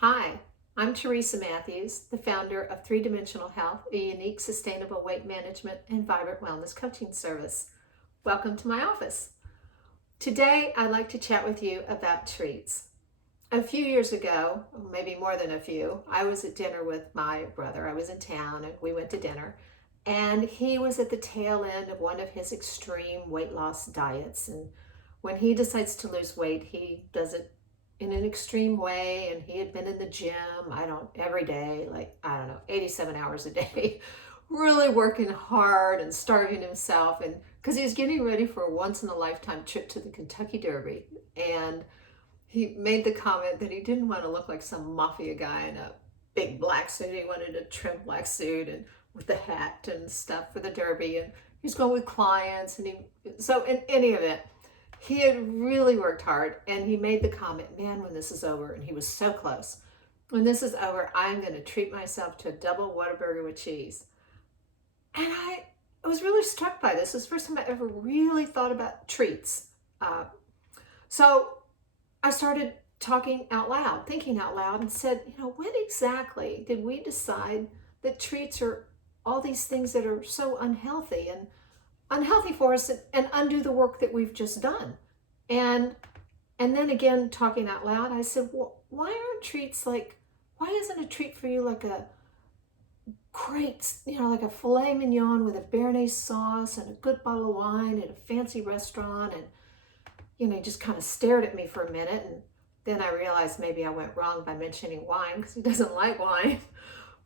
Hi, I'm Teresa Matthews, the founder of Three Dimensional Health, a unique, sustainable weight management and vibrant wellness coaching service. Welcome to my office. Today, I'd like to chat with you about treats. A few years ago, maybe more than a few, I was at dinner with my brother. I was in town and we went to dinner. And he was at the tail end of one of his extreme weight loss diets. And when he decides to lose weight, he does it in an extreme way. And he had been in the gym, every day, 87 hours a day, really working hard and starving himself. And because he was getting ready for a once in a lifetime trip to the Kentucky Derby. And he made the comment that he didn't want to look like some mafia guy in a big black suit. He wanted a trim black suit and with the hat and stuff for the Derby. And he was going with clients. So in any event, he had really worked hard and he made the comment, man, when this is over, and he was so close. When this is over, I'm going to treat myself to a double Whataburger with cheese. And I was really struck by this. It's the first time I ever really thought about treats. So I started talking out loud, thinking out loud, and said, when exactly did we decide that treats are all these things that are so unhealthy for us and undo the work that we've just done? And then again, talking out loud, I said, well, why isn't a treat for you like a great, like a filet mignon with a béarnaise sauce and a good bottle of wine at a fancy restaurant? And he just kind of stared at me for a minute, and then I realized maybe I went wrong by mentioning wine because he doesn't like wine.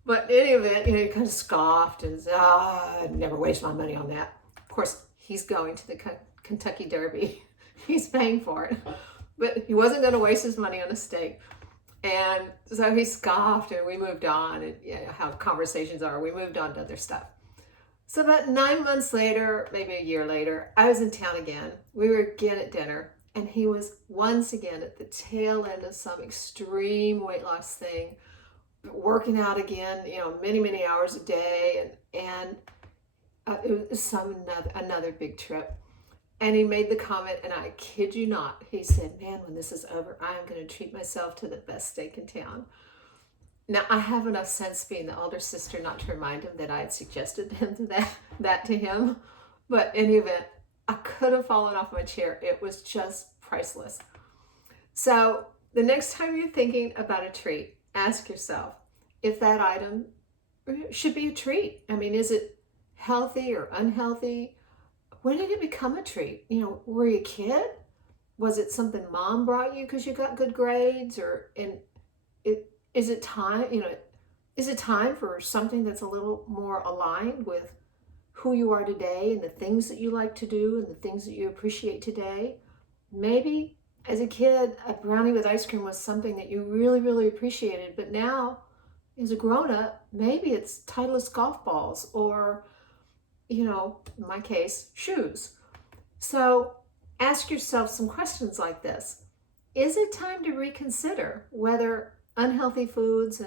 But in any event, he kind of scoffed and said, I'd never waste my money on that. Of course, he's going to the Kentucky Derby. He's paying for it. But he wasn't going to waste his money on a steak. And so he scoffed and we moved on. And how conversations are, we moved on to other stuff. So about 9 months later, maybe a year later, I was in town again. We were again at dinner, and he was once again at the tail end of some extreme weight loss thing, working out again, many, many hours a day, and it was another big trip. And he made the comment, and I kid you not, he said, man, when this is over, I'm going to treat myself to the best steak in town. Now, I have enough sense being the older sister not to remind him that I had suggested that to him. But in any event, I could have fallen off my chair. It was just priceless. So the next time you're thinking about a treat, ask yourself if that item should be a treat. I mean, is it healthy or unhealthy? When did it become a treat? Were you a kid? Was it something mom brought you because you got good grades? Is it time, is it time for something that's a little more aligned with who you are today and the things that you like to do and the things that you appreciate today? Maybe as a kid, a brownie with ice cream was something that you really, really appreciated, but now as a grown-up, maybe it's Titleist golf balls or, in my case, shoes. So ask yourself some questions like this. Is it time to reconsider whether unhealthy foods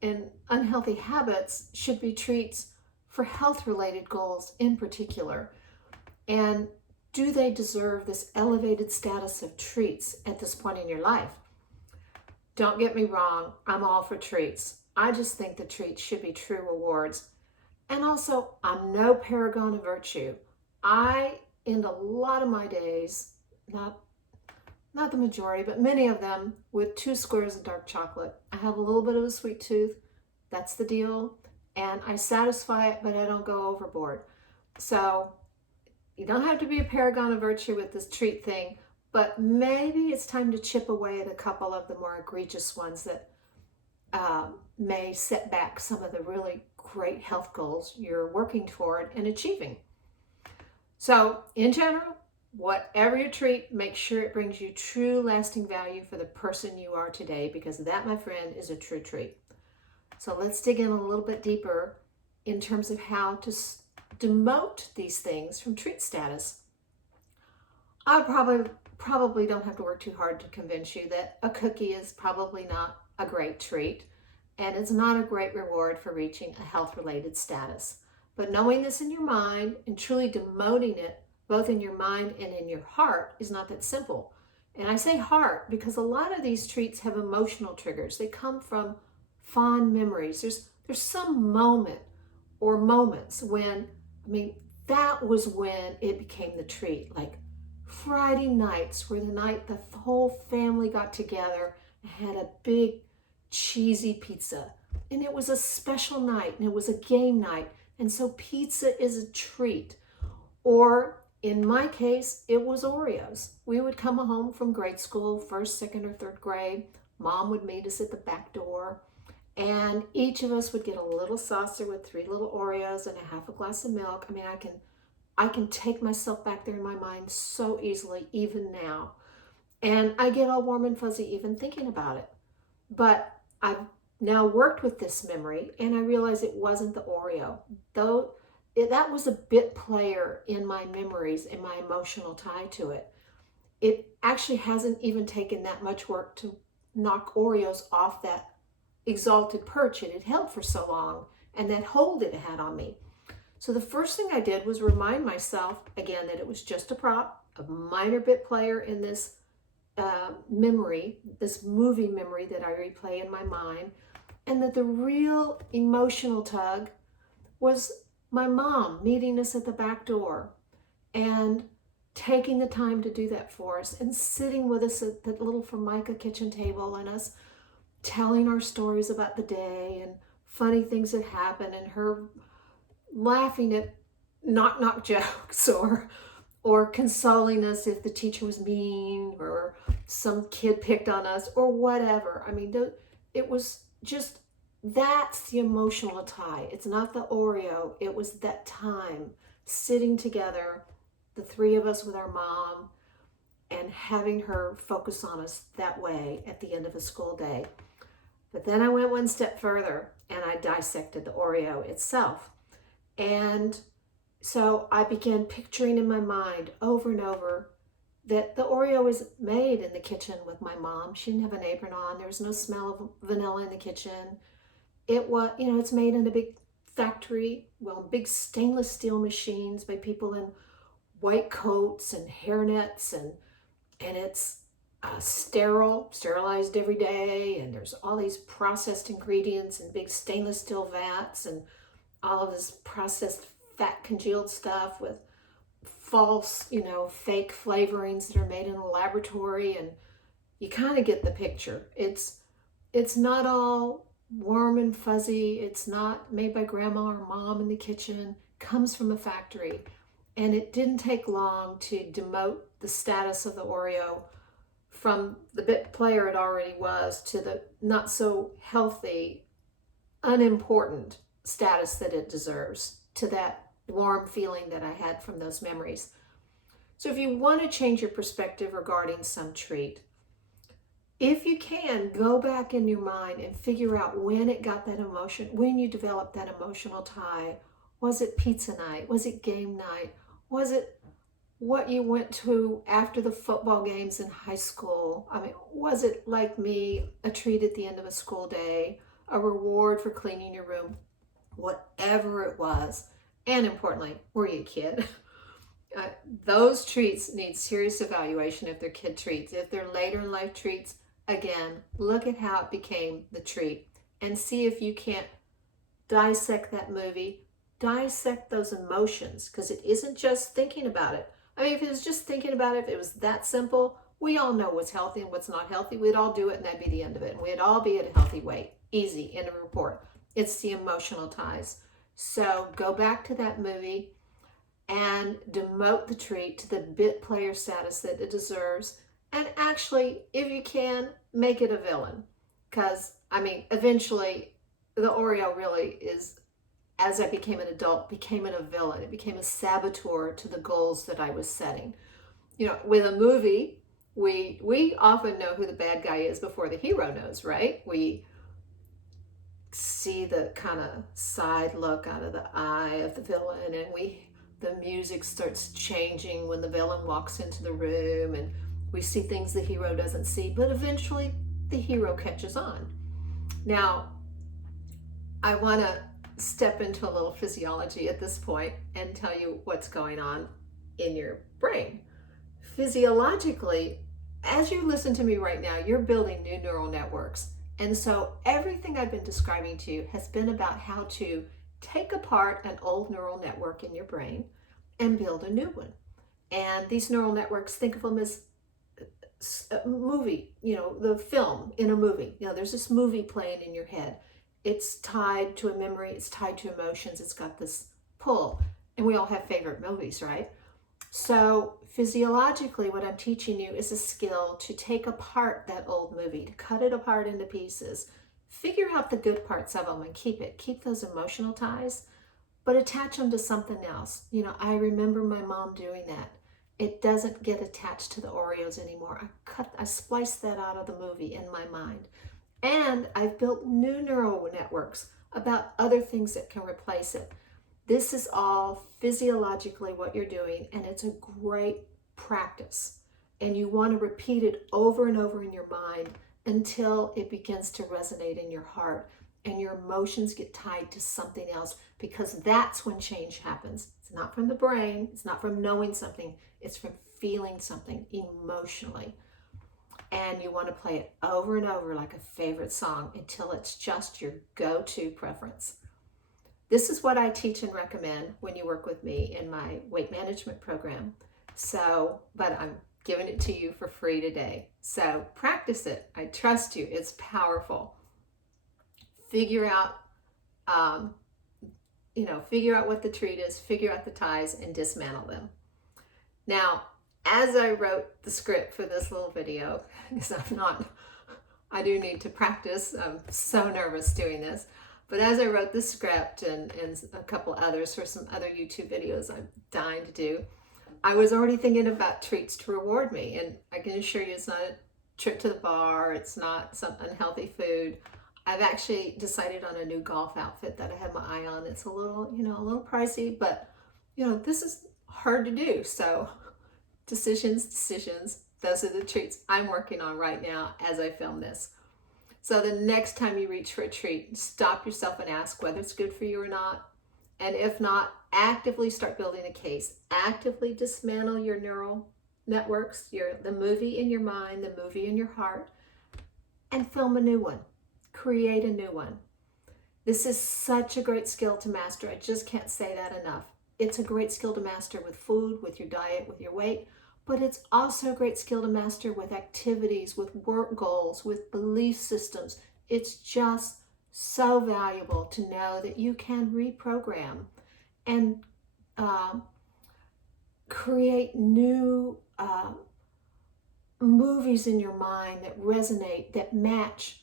and unhealthy habits should be treats for health-related goals in particular? And do they deserve this elevated status of treats at this point in your life? Don't get me wrong, I'm all for treats. I just think the treats should be true rewards. And also, I'm no paragon of virtue. I end a lot of my days, not the majority, but many of them, with 2 squares of dark chocolate. I have a little bit of a sweet tooth. That's the deal. And I satisfy it, but I don't go overboard. So you don't have to be a paragon of virtue with this treat thing, but maybe it's time to chip away at a couple of the more egregious ones that may set back some of the really great health goals you're working toward and achieving. So in general, whatever your treat, make sure it brings you true lasting value for the person you are today, because that, my friend, is a true treat. So let's dig in a little bit deeper in terms of how to demote these things from treat status. I probably don't have to work too hard to convince you that a cookie is probably not a great treat, and it's not a great reward for reaching a health-related status. But knowing this in your mind and truly demoting it both in your mind and in your heart is not that simple. And I say heart because a lot of these treats have emotional triggers. They come from fond memories. There's some moment or moments when, that was when it became the treat. Like Friday nights were the night the whole family got together and had a big cheesy pizza. And it was a special night and it was a game night. And so pizza is a treat. Or in my case, it was Oreos. We would come home from grade school, first, second, or third grade. Mom would meet us at the back door, and each of us would get a little saucer with 3 little Oreos and a half a glass of milk. I can take myself back there in my mind so easily, even now. And I get all warm and fuzzy even thinking about it. But I've now worked with this memory, and I realize it wasn't the Oreo. Though that was a bit player in my memories and my emotional tie to it. It actually hasn't even taken that much work to knock Oreos off that exalted perch it had held for so long and that hold it had on me. So the first thing I did was remind myself again that it was just a prop, a minor bit player in this memory, this movie memory that I replay in my mind, and that the real emotional tug was my mom meeting us at the back door and taking the time to do that for us and sitting with us at that little Formica kitchen table and us telling our stories about the day and funny things that happened and her laughing at knock jokes or consoling us if the teacher was mean or some kid picked on us or whatever. It was just, that's the emotional tie. It's not the Oreo. It was that time sitting together, the 3 of us with our mom, and having her focus on us that way at the end of a school day. But then I went one step further and I dissected the Oreo itself. And so I began picturing in my mind over and over that the Oreo was made in the kitchen with my mom. She didn't have an apron on. There was no smell of vanilla in the kitchen. It was, it's made in a big factory, big stainless steel machines by people in white coats and hairnets, and it's sterilized every day, and there's all these processed ingredients in big stainless steel vats and all of this processed fat congealed stuff with false, fake flavorings that are made in a laboratory, and you kind of get the picture. It's not all warm and fuzzy. It's not made by grandma or mom in the kitchen. It comes from a factory. And it didn't take long to demote the status of the Oreo from the bit player it already was to the not so healthy, unimportant status that it deserves, to that warm feeling that I had from those memories. So if you want to change your perspective regarding some treat, if you can, go back in your mind and figure out when it got that emotion, when you developed that emotional tie. Was it pizza night? Was it game night? Was it what you went to after the football games in high school? Was it, like me, a treat at the end of a school day, a reward for cleaning your room? Whatever it was. And importantly, were you a kid? Those treats need serious evaluation if they're kid treats. If they're later in life treats, again, look at how it became the treat and see if you can't dissect that movie, dissect those emotions, because it isn't just thinking about it. If it was just thinking about it, if it was that simple, we all know what's healthy and what's not healthy. We'd all do it and that'd be the end of it. And we'd all be at a healthy weight. Easy, end of report. It's the emotional ties. So go back to that movie and demote the treat to the bit player status that it deserves. And actually, if you can, make it a villain. Because, eventually, the Oreo really is, as I became an adult, became a villain. It became a saboteur to the goals that I was setting. With a movie, we often know who the bad guy is before the hero knows, right? We see the kind of side look out of the eye of the villain, and the music starts changing when the villain walks into the room, and we see things the hero doesn't see, but eventually the hero catches on. Now, I want to step into a little physiology at this point and tell you what's going on in your brain. Physiologically, as you listen to me right now, you're building new neural networks. And so everything I've been describing to you has been about how to take apart an old neural network in your brain and build a new one. And these neural networks, think of them as a movie, the film in a movie. There's this movie playing in your head. It's tied to a memory, it's tied to emotions, it's got this pull. And we all have favorite movies, right? So physiologically, what I'm teaching you is a skill to take apart that old movie, to cut it apart into pieces, figure out the good parts of them and keep those emotional ties, but attach them to something else. I remember my mom doing that. It doesn't get attached to the Oreos anymore. I spliced that out of the movie in my mind. And I've built new neural networks about other things that can replace it. This is all physiologically what you're doing, and it's a great practice. And you want to repeat it over and over in your mind until it begins to resonate in your heart and your emotions get tied to something else, because that's when change happens. It's not from the brain, it's not from knowing something, it's from feeling something emotionally. And you want to play it over and over like a favorite song until it's just your go-to preference. This is what I teach and recommend when you work with me in my weight management program. But I'm giving it to you for free today. So practice it. I trust you. It's powerful. Figure out, figure out what the treat is, figure out the ties, and dismantle them. Now, as I wrote the script for this little video, because I do need to practice. I'm so nervous doing this. But as I wrote the script and a couple others for some other YouTube videos I'm dying to do, I was already thinking about treats to reward me. And I can assure you it's not a trip to the bar, it's not some unhealthy food. I've actually decided on a new golf outfit that I have my eye on. It's a little pricey, but this is hard to do. So decisions. Those are the treats I'm working on right now as I film this. So the next time you reach for a treat, stop yourself and ask whether it's good for you or not. And if not, actively start building a case. Actively dismantle your neural networks, the movie in your mind, the movie in your heart, and film a new one. Create a new one. This is such a great skill to master. I just can't say that enough. It's a great skill to master with food, with your diet, with your weight, but it's also a great skill to master with activities, with work goals, with belief systems. It's just so valuable to know that you can reprogram and create new movies in your mind that resonate, that match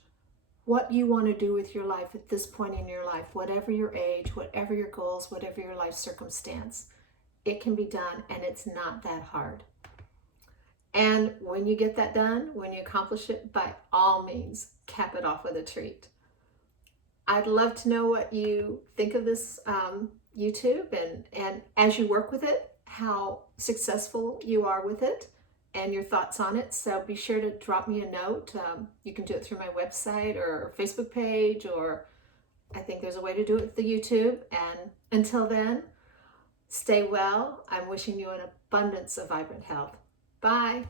what you want to do with your life at this point in your life, whatever your age, whatever your goals, whatever your life circumstance. It can be done, and it's not that hard. And when you get that done, when you accomplish it, by all means, cap it off with a treat. I'd love to know what you think of this YouTube, and as you work with it, how successful you are with it and your thoughts on it. So be sure to drop me a note. You can do it through my website or Facebook page, or I think there's a way to do it with the YouTube. And until then, stay well. I'm wishing you an abundance of vibrant health. Bye.